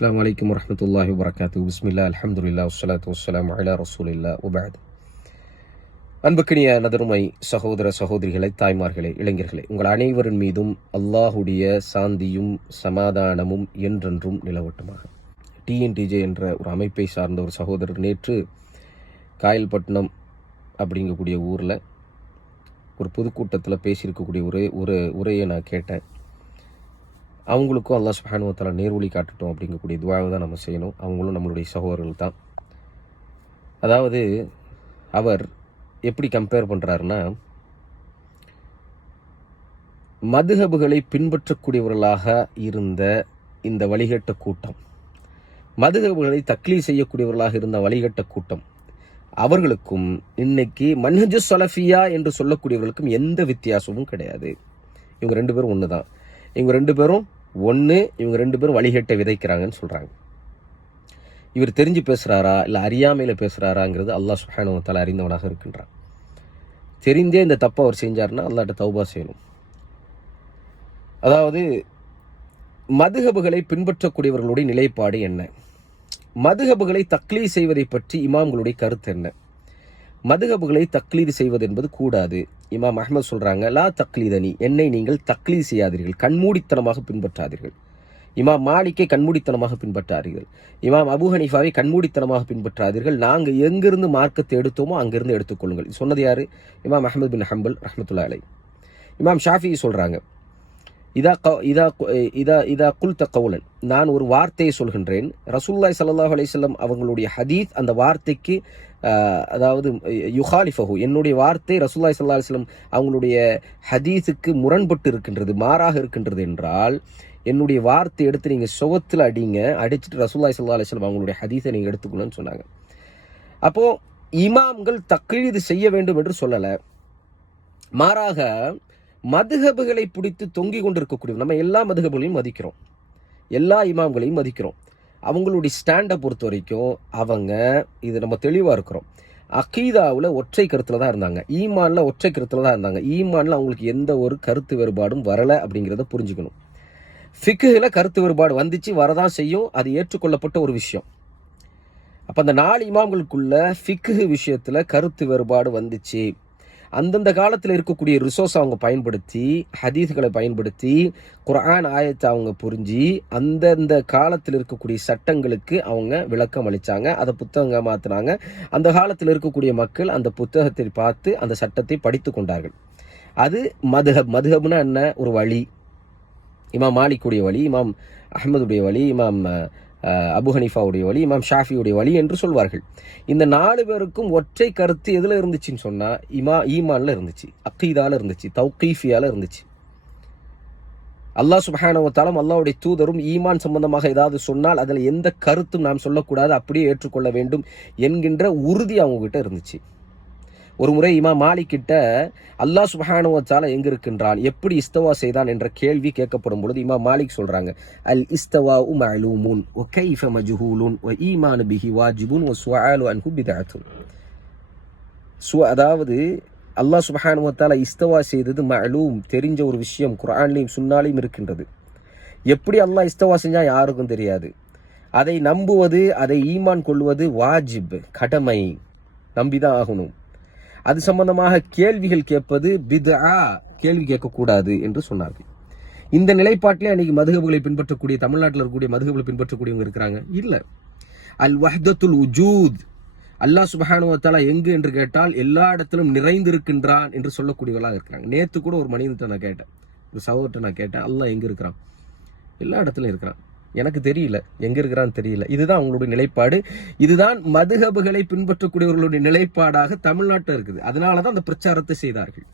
அஸ்லாம் வலைக்கம் வரமத்துல்லாஹி வரகாத்து பிஸ்மில்லா அலமதுல்லா வஸ்ஸலாத்து வஸ்ஸலாம் அலா ரசூலில்லா உபாத் அன்புக்கினிய நதருமை சகோதர சகோதரிகளை தாய்மார்களே இளைஞர்களே உங்கள் அனைவரின் மீதும் அல்லாஹுடைய சாந்தியும் சமாதானமும் என்றென்றும் நிலவட்டுமாக. டிஎன்டிஜே என்ற ஒரு அமைப்பை சார்ந்த ஒரு சகோதரர் நேற்று காயல்பட்டினம் அப்படிங்கக்கூடிய ஊரில் ஒரு பொதுக்கூட்டத்தில் பேசியிருக்கக்கூடிய ஒரே ஒரு உரையை நான் கேட்டேன். அவங்களுக்கும் அல்லா சுஹானுவத்தால் நேர்வழி காட்டட்டும் அப்படிங்கக்கூடிய துவாவை தான் நம்ம செய்யணும். அவங்களும் நம்மளுடைய சகோதரர்கள் தான். அதாவது அவர் எப்படி கம்பேர் பண்ணுறாருன்னா மதுகபுகளை பின்பற்றக்கூடியவர்களாக இருந்த இந்த வழிகட்ட கூட்டம் மதுகபுகளை தக்லீ செய்யக்கூடியவர்களாக இருந்த வழிகட்ட கூட்டம் அவர்களுக்கும் இன்னைக்கு மன்ஹஜு சலஃபியா என்று சொல்லக்கூடியவர்களுக்கும் எந்த வித்தியாசமும் கிடையாது. இவங்க ரெண்டு பேரும் ஒன்று தான் இவங்க ரெண்டு பேரும் ஒன்று இவங்க ரெண்டு பேரும் வழிகட்டை விதைக்கிறாங்கன்னு சொல்கிறாங்க இவர் தெரிஞ்சு பேசுகிறாரா இல்லை அறியாமையில் பேசுகிறாராங்கிறது அல்லாஹ் சுஹானுவத்தால் அறிந்தவனாக இருக்கின்றான். தெரிந்தே இந்த தப்பை அவர் செஞ்சார்னா அல்லாட்ட தௌபா செய்யணும். அதாவது மதுகபுகளை பின்பற்றக்கூடியவர்களுடைய நிலைப்பாடு என்ன? மதுகபுகளை தக்லீ செய்வதை பற்றி இமாம்களுடைய கருத்து என்ன? மதுகபுகளை தக்லீது செய்வது என்பது கூடாது. இமாம் அஹமது சொல்கிறாங்க லா தக்லீதனி என்னை நீங்கள் தக்லீது செய்யாதீர்கள் கண்மூடித்தனமாக பின்பற்றாதீர்கள். இமாம் மாலிக்கை கண்மூடித்தனமாக பின்பற்றாதீர்கள். இமாம் அபு ஹனீஃபாவை கண்மூடித்தனமாக பின்பற்றாதீர்கள். நாங்கள் எங்கிருந்து மார்க்கத்தை எடுத்தோமோ அங்கிருந்து எடுத்துக்கொள்ளுங்கள் சொன்னது யார்? இமாம் அஹமது பின் ஹம்பல் ரஹமத்துல்லா அலை இமாம் ஷாஃபி சொல்கிறாங்க இதா க இதா இதா இதா குல்த கவுலன் நான் ஒரு வார்த்தையை சொல்கின்றேன். ரசூல்லாய் சல்லாஹ் அலையம் அவங்களுடைய ஹதீத் அந்த வார்த்தைக்கு அதாவது யுஹாலிஃபஹு என்னுடைய வார்த்தை ரசூல்லாய் சல்லா அலிஸ்லாம் அவங்களுடைய ஹதீஸுக்கு முரண்பட்டு இருக்கின்றது மாறாக இருக்கின்றது என்றால் என்னுடைய வார்த்தை எடுத்து நீங்கள் சுகத்தில் அடிங்க அடிச்சுட்டு ரசூல்லாய் சல்லா அலிஸ்லாம் அவங்களுடைய ஹதீஸை நீங்கள் எடுத்துக்கணும்னு சொன்னாங்க. அப்போது இமாம்கள் தக்கீது செய்ய வேண்டும் என்று சொல்லலை. மாறாக மதுகபுகளை பிடித்து தொங்கிக் கொண்டிருக்கக்கூடிய நம்ம எல்லா மதுகபுகளையும் மதிக்கிறோம். எல்லா இமாம்களையும் மதிக்கிறோம். அவங்களுடைய ஸ்டாண்டை பொறுத்த வரைக்கும் அவங்க இது நம்ம தெளிவாக இருக்கிறோம். அகீதாவில் ஒற்றை கருத்தில் தான் இருந்தாங்க. ஈமானில் ஒற்றை கருத்தில் தான் இருந்தாங்க. ஈமானில் அவங்களுக்கு எந்த ஒரு கருத்து வேறுபாடும் வரலை அப்படிங்கிறத புரிஞ்சுக்கணும். ஃபிக்குகில் கருத்து வேறுபாடு வந்துச்சு வரதான் செய்யும் அது ஏற்றுக்கொள்ளப்பட்ட ஒரு விஷயம். அப்போ அந்த நாலு இமாம்களுக்குள்ள ஃபிக்கு விஷயத்தில் கருத்து வேறுபாடு வந்துச்சு. அந்தந்த காலத்தில் இருக்கக்கூடிய ரிசோர்ஸ் அவங்க பயன்படுத்தி ஹதீஸ்களை பயன்படுத்தி குரான் ஆயத்தை அவங்க புரிஞ்சு அந்தந்த காலத்தில் இருக்கக்கூடிய சட்டங்களுக்கு அவங்க விளக்கம் அளித்தாங்க அதை புத்தகங்க மாற்றினாங்க அந்த காலத்தில் இருக்கக்கூடிய மக்கள் அந்த புத்தகத்தை பார்த்து அந்த சட்டத்தை படித்து கொண்டார்கள். அது மதுஹப் மதுஹப்னா என்ன? ஒரு வழி. இமாம் மாலிக்குடைய வழி இமாம் அஹமதுடைய வழி இமாம் அபு ஹனிஃபாவுடைய வழி இமாம் ஷாஃபியுடைய வழி என்று சொல்வார்கள். இந்த நாலு பேருக்கும் ஒற்றை கருத்து எதில் இருந்துச்சுன்னு சொன்னால் இமா ஈமான்ல இருந்துச்சு அக்கீதால இருந்துச்சு தௌகீஃபியால இருந்துச்சு. அல்லாஹ் சுபஹானவத்தாலும் அல்லாவுடைய தூதரும் ஈமான் சம்பந்தமாக ஏதாவது சொன்னால் அதில் எந்த கருத்தும் நாம் சொல்லக்கூடாது அப்படியே ஏற்றுக்கொள்ள வேண்டும் என்கின்ற உறுதி அவங்க கிட்ட இருந்துச்சு. ஒரு முறை இமா மாலிக்கிட்ட அல்லாஹ் சுபஹானுவத்தால எங்க இருக்கின்றான் எப்படி இஸ்தவா செய்தான்? என்ற கேள்வி கேட்கப்படும் பொழுது இமா மாலிக் சொல்றாங்க அல் இஸ்தவா மஅலூமுன் ஒ கைஃப மஜ்ஹூலுன் ஒ ஈமானு பிஹி வாஜிபுன் ஒ சுவாலு அன்ஹு பிதஅத்துன். சு அதாவது அல்லாஹ் சுபஹானுவத்தால இஸ்தவா செய்தது மலூம் தெரிஞ்ச ஒரு விஷயம் குரான்லையும் சுன்னாலையும் இருக்கின்றது. எப்படி அல்லாஹ் இஸ்தவா செஞ்சால் யாருக்கும் தெரியாது. அதை நம்புவது அதை ஈமான் கொள்வது வாஜிப் கடமை. நம்பிதான் ஆகணும். அது சம்பந்தமாக கேள்விகள் கேட்பது பிதா கேள்வி கேட்கக்கூடாது என்று சொன்னார்கள். இந்த நிலைப்பாட்டிலே அன்னைக்கு மதுகபுகளை பின்பற்றக்கூடிய தமிழ்நாட்டில் இருக்கக்கூடிய மதுகபுகளை பின்பற்றக்கூடியவங்க இருக்கிறாங்க? இல்லை. அல் வஹ்தத்துல் உஜூத். அல்லாஹ் சுபஹானுவத்தாலா எங்கு என்று கேட்டால் எல்லா இடத்திலும் நிறைந்திருக்கின்றான் என்று சொல்லக்கூடியவர்களாக இருக்கிறாங்க. நேற்று கூட ஒரு மனிதன்ட்ட நான் கேட்டேன். ஒரு சகோதரத்தை நான் கேட்டேன். அல்லாஹ் எங்கே இருக்கிறான்? எல்லா இடத்துலையும் இருக்கிறான். எனக்கு தெரியல. எங்க இருக்கிறான்னு தெரியல. இதுதான் அவங்களுடைய நிலைப்பாடு. இதுதான் மதுகபுகளை பின்பற்றக்கூடியவர்களுடைய நிலைப்பாடாக தமிழ்நாட்டில் இருக்குது. அதனாலதான் அந்த பிரச்சாரத்தை செய்தார்கள்.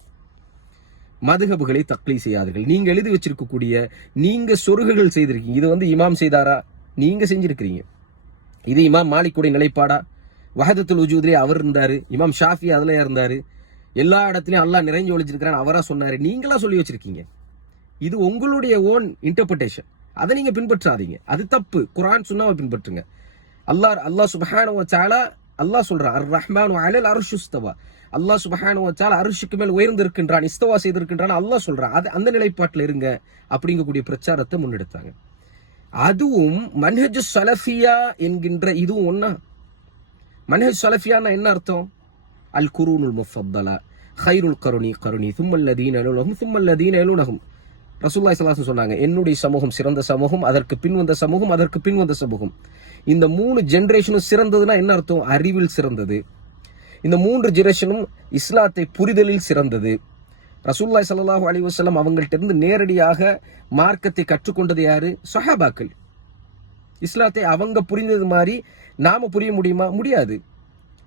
மதுகபுகளை தக்லீ செய்யாதீர்கள். நீங்க எழுதி வச்சிருக்கக்கூடிய நீங்க சொருகுகள் செய்திருக்கீங்க. இது வந்து இமாம் செய்தாரா? நீங்க செஞ்சிருக்கிறீங்க. இது இமாம் மாலிக்குடைய நிலைப்பாடா? வஹதத்துல் உஜூத்லேயே அவர் இருந்தாரு. இமாம் ஷாஃபி அதுல இருந்தாரு. எல்லா இடத்துலையும் அல்லா நிறைஞ்சு ஒழிச்சிருக்கிறான் அவரா சொன்னாரு. நீங்களா சொல்லி வச்சிருக்கீங்க. இது உங்களுடைய ஓன் இன்டர்பிரேஷன் அதை நீங்க பின்பற்றாதீங்க. அது தப்பு. குரான் சுண்ணாவை பின்பற்றுங்க. அல்லாஹ் அல்லாஹ் சுபஹானு சாலா அல்லாஹ் சொல்றான் அர் ரஹ்மான் அலல் அருஷுஸ்தவா அல்லாஹ் சுபஹானு சாலா அருஷுக்கு மேல் உயர்ந்திருக்கின்றான் இஸ்தவா செய்திருக்கின்றான் அல்லாஹ் சொல்றான் அது அந்த நிலைப்பாட்டில் இருங்க. அப்படிங்கக்கூடிய பிரச்சாரத்தை முன்னெடுத்தாங்க. அதுவும் மன்ஹஜு சலஃபியா என்கின்ற இதுவும் ஒன்னா மன்ஹஜ் சலஃபியான்னா என்ன அர்த்தம்? அல் குரூனுல் முஃபத்தலா ஹைருல் கருணி கருணி தும்மல்லதீன் எலுனகும் தும்மல்லதீன் எலுனகும் ரசூல்லாய் சலாசன் சொன்னாங்க என்னுடைய சமூகம் சிறந்த சமூகம் அதற்கு பின் வந்த சமூகம் அதற்கு பின் வந்த சமூகம். இந்த மூணு ஜென்ரேஷனும் சிறந்ததுன்னா என்ன அர்த்தம்? அறிவில் சிறந்தது. இந்த மூன்று ஜெனரேஷனும் இஸ்லாத்தை புரிதலில் சிறந்தது. ரசூல்லாய் ஸல்லல்லாஹு அலி வசலம் அவங்கள்ட்ட இருந்து நேரடியாக மார்க்கத்தை கற்றுக்கொண்டது யாரு? சஹாபாக்கள். இஸ்லாத்தை அவங்க புரிந்தது மாதிரி நாம புரிய முடியுமா? முடியாது.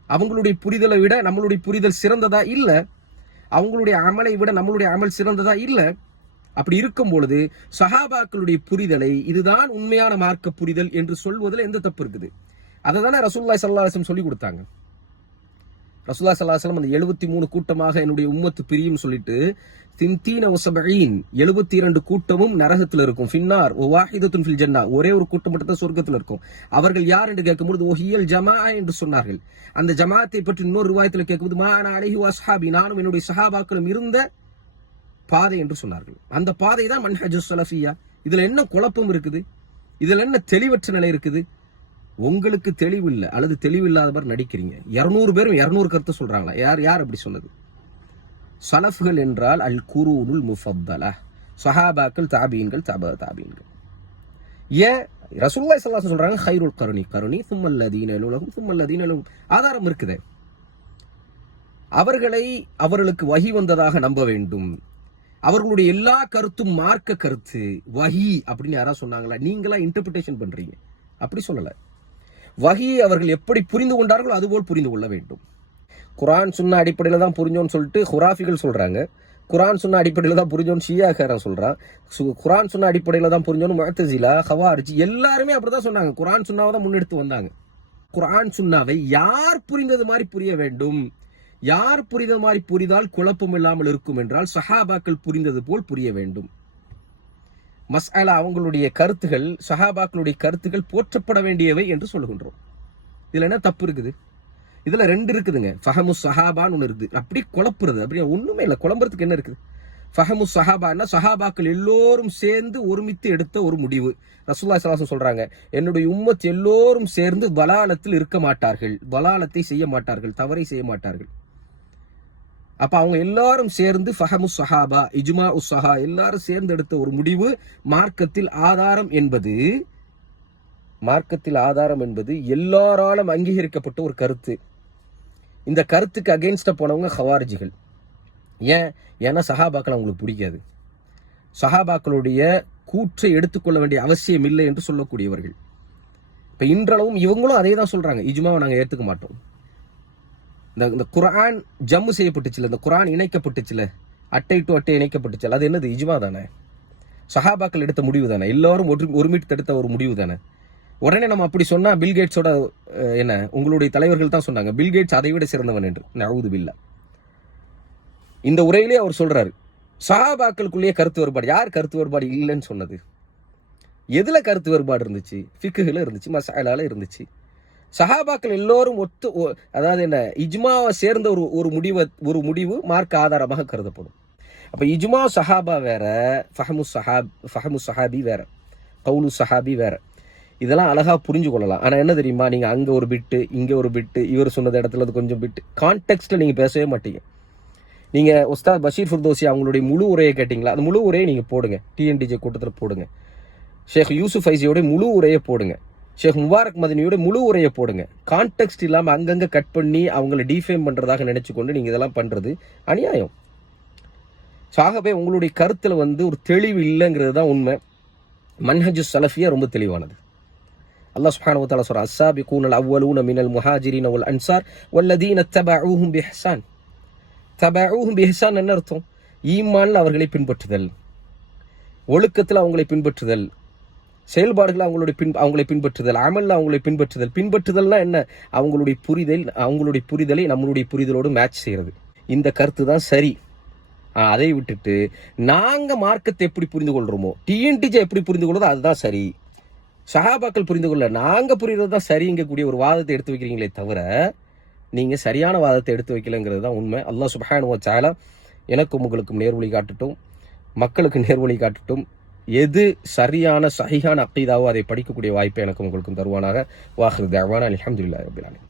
அவங்களுடைய புரிதலை விட நம்மளுடைய புரிதல் சிறந்ததா இல்லை? அவங்களுடைய அமலை விட நம்மளுடைய அமல் சிறந்ததா இல்லை? அப்படி இருக்கும் பொழுது சஹாபாக்களுடைய புரிதலை இதுதான் உண்மையான மார்க்க புரிதல் என்று சொல்வதில் எந்த தப்பு இருக்குது? அதை தானே ரசூல்லாய் சல்லாஹம் சொல்லி கொடுத்தாங்க. ரசூல்லா சல்லாஹம் அந்த எழுபத்தி மூணு கூட்டமாக என்னுடைய உம்மத்து பிரியும் சொல்லிட்டு தின்தீன ஒசபீன் எழுபத்தி இரண்டு கூட்டமும் நரகத்தில் இருக்கும். ஃபின்னார் வாஹிதத்துன் ஃபில் ஜன்னா ஒரே ஒரு கூட்டம் மட்டும் தான் சொர்க்கத்தில் இருக்கும். அவர்கள் யார் என்று கேட்கும்போது ஒஹியல் ஜமா என்று சொன்னார்கள். அந்த ஜமாத்தை பற்றி இன்னொரு ரூபாயத்தில் கேட்கும்போது மா நான் அழகி வஸ்ஹாபி நானும் என்னுடைய சஹாபாக்களும் இருந்த பாதை என்று சொன்னார்கள். அந்த பாதை தான் மன்ஹஜு சலஃபியா. இதில் என்ன குழப்பம் இருக்குது? இதில் என்ன தெளிவற்ற நிலை இருக்குது? உங்களுக்கு தெளிவு இல்லை அல்லது தெளிவு இல்லாத மாதிரி நடிக்கிறீங்க. இரநூறு பேரும் இரநூறு கருத்து சொல்கிறாங்களா யார் யார் அப்படி சொன்னது? சலஃப்கள் என்றால் அல் குரூனுல் முஃபத்தலா. சஹாபாக்கள் தாபீன்கள் தப தாபீன்கள். ஏன்? ரசூல்லாய் சல்லாஸ் சொல்றாங்க ஹைருல் கருணி கருணி சும்மல்லதீன உலகம் சும்மல்லதீன ஆதாரம் இருக்குது. அவர்களை அவர்களுக்கு வகி வந்ததாக நம்ப வேண்டும். அவர்களுடைய எல்லா கருத்தும் மார்க்க கருத்து வஹி அப்படின்னு யாராவது சொன்னாங்களா? நீங்களா இன்டர்பிரிட்டேஷன் பண்றீங்க. அப்படி சொல்லல. வகியை அவர்கள் எப்படி புரிந்து கொண்டார்களோ அதுபோல் புரிந்து கொள்ள வேண்டும். குரான் சொன்ன அடிப்படையில் தான் புரிஞ்சோன்னு சொல்லிட்டு ஹுராஃபிகள் சொல்றாங்க. குரான் சொன்ன அடிப்படையில் தான் புரிஞ்சோன்னு ஷியாக்காரன் சொல்றான். சு- குரான் சொன்ன அடிப்படையில் தான் புரிஞ்சோன்னு முஅத்தசிலா ஹவாரிஜி எல்லாருமே அப்படிதான் சொன்னாங்க. குரான் சுண்ணாவை தான் முன்னெடுத்து வந்தாங்க. குரான் சுன்னாவை யார் புரிந்தது மாதிரி புரிய வேண்டும்? யார் புரிந்த மாதிரி புரிதால் குழப்பம் இல்லாமல் இருக்கும் என்றால் சஹாபாக்கள் புரிந்தது போல் புரிய வேண்டும். மஸ்அலா அவங்களுடைய கருத்துகள் சஹாபாக்களுடைய கருத்துக்கள் போற்றப்பட வேண்டியவை என்று சொல்லுகின்றோம். இதில் என்ன தப்பு இருக்குது? இதில் ரெண்டு இருக்குதுங்க. ஃபஹமு சஹாபான்னு ஒன்று இருக்குது. அப்படி குழப்புறது. அப்படி ஒன்றுமே இல்லை. குழம்புறதுக்கு என்ன இருக்குது? ஃபஹமு சஹாபான்னா சஹாபாக்கள் எல்லோரும் சேர்ந்து ஒருமித்து எடுத்த ஒரு முடிவு. ரசூல்லா சலாசம் சொல்கிறாங்க என்னுடைய உம்மத் எல்லோரும் சேர்ந்து வலாலத்தில் இருக்க மாட்டார்கள். வலாலத்தை செய்ய மாட்டார்கள். தவறை செய்ய மாட்டார்கள். அப்போ அவங்க எல்லாரும் சேர்ந்து ஃபஹமு சஹாபா இஜ்மா உஸ் சஹா எல்லாரும் சேர்ந்து எடுத்த ஒரு முடிவு மார்க்கத்தில் ஆதாரம் என்பது மார்க்கத்தில் ஆதாரம் என்பது எல்லாராலும் அங்கீகரிக்கப்பட்ட ஒரு கருத்து. இந்த கருத்துக்கு அகேன்ஸ்டா போனவங்க ஹவாரிஜிகள். ஏன்? ஏன்னா சஹாபாக்கள் அவங்களுக்கு பிடிக்காது. சஹாபாக்களுடைய கூற்றை எடுத்துக்கொள்ள வேண்டிய அவசியம் இல்லை என்று சொல்லக்கூடியவர்கள். இப்போ இன்றளவும் இவங்களும் அதே தான் சொல்கிறாங்க இஜ்மாவை நாங்கள் ஏற்றுக்க மாட்டோம். இந்த இந்த குரான் ஜம்மு செய்யப்பட்டுச்சுல இந்த குரான் இணைக்கப்பட்டுச்சுல அட்டை டு அட்டை இணைக்கப்பட்டுச்சுல அது என்னது? இஜ்மா தானே? சஹாபாக்கள் எடுத்த முடிவு தானே? எல்லாரும் ஒரு ஒருமிட்டு எடுத்த ஒரு முடிவு தானே? உடனே நம்ம அப்படி சொன்னால் பில்கேட்ஸோட என்ன? உங்களுடைய தலைவர்கள் தான் சொன்னாங்க பில்கேட்ஸ் அதை விட சிறந்தவன் என்று. நவுது பில்லா. இந்த உரையிலே அவர் சொல்றாரு சஹாபாக்களுக்குள்ளேயே கருத்து வேறுபாடு யார் கருத்து வேறுபாடு இல்லைன்னு சொன்னது? எதில் கருத்து வேறுபாடு இருந்துச்சு? ஃபிக்குல இருந்துச்சு மசாலால இருந்துச்சு. சஹாபாக்கள் எல்லோரும் ஒத்து ஒ- அதாவது என்ன இஜ்மாவை சேர்ந்த ஒரு ஒரு முடிவு ஒரு முடிவு மார்க் ஆதாரமாக கருதப்படும். அப்போ இஜ்மா சஹாபா வேற ஃபஹமு சஹாப் ஃபஹமு சஹாபி வேற கவுலு சஹாபி வேற. இதெல்லாம் அழகா புரிஞ்சு கொள்ளலாம். ஆனால் என்ன தெரியுமா நீங்கள் அங்கே ஒரு பிட்டு இங்கே ஒரு பிட்டு இவர் சொன்னது இடத்துல அது கொஞ்சம் பிட்டு கான்டெக்ட்டில் நீங்கள் பேசவே மாட்டீங்க. நீங்கள் உஸ்தாத் பஷீர் ஃபுர்தோசி அவங்களுடைய முழு உரையை கேட்டிங்களா? அந்த முழு உரையை நீங்கள் போடுங்க. டிஎன்டிஜே கூட்டத்தில் போடுங்க. ஷேக் யூசுஃப் ஐசியோடைய முழு உரையை போடுங்க. ஷேக் முபாரக் மதினியோட முழு உரையை போடுங்க. கான்டெக்ட் இல்லாமல் அங்கங்கே கட் பண்ணி அவங்கள டிஃபேம் பண்ணுறதாக நினைச்சு கொண்டு இதெல்லாம் பண்ணுறது அநியாயம். So, ஆகவே உங்களுடைய கருத்தில் வந்து ஒரு தெளிவு இல்லைங்கிறது தான் உண்மை. மன்ஹஜு சலஃபியா ரொம்ப தெளிவானது. அல்லாஹ் சுப்ஹானஹு வ தஆலா சொல்ற அஸ்ஸாபிகூன அல் அவ்வலூன மினல் முஹாஜிரின வல் அன்சார் வல்லதீன தபஊஹும் பிஹ்சான். தபஊஹும் பிஹ்சான் என்ன அர்த்தம்? ஈமான்ல அவர்களை பின்பற்றுதல். ஒழுக்கத்தில் அவங்களை பின்பற்றுதல். செயல்பாடுகளை அவங்களுடைய பின் அவங்களை பின்பற்றுதல் அமல் அவங்களை பின்பற்றுதல். பின்பற்றுதல்னா என்ன? அவங்களுடைய புரிதல் அவங்களுடைய புரிதலை நம்மளுடைய புரிதலோடு மேட்ச் செய்கிறது இந்த கருத்து தான் சரி. அதை விட்டுட்டு நாங்கள் மார்க்கத்தை எப்படி புரிந்து கொள்கிறோமோ டிஎன்டிஜே எப்படி புரிந்து கொள்றதோ அதுதான் சரி. சஹாபாக்கள் புரிந்து கொள்ள நாங்கள் புரிகிறது தான் சரிங்கக்கூடிய ஒரு வாதத்தை எடுத்து வைக்கிறீங்களே தவிர நீங்கள் சரியான வாதத்தை எடுத்து வைக்கலங்கிறது தான் உண்மை. அல்லா சுப்ஹானஹு வ எனக்கும் உங்களுக்கும் நேர்வழி காட்டட்டும் மக்களுக்கு நேர்வழி காட்டட்டும். எது சரியான சஹிஹான அக்கீதாவோ அதை படிக்கக்கூடிய வாய்ப்பை எனக்கு உங்களுக்கும் தருவானாக. வாஹர் தேவான் அல்ஹம்துலில்லாஹி ரபில்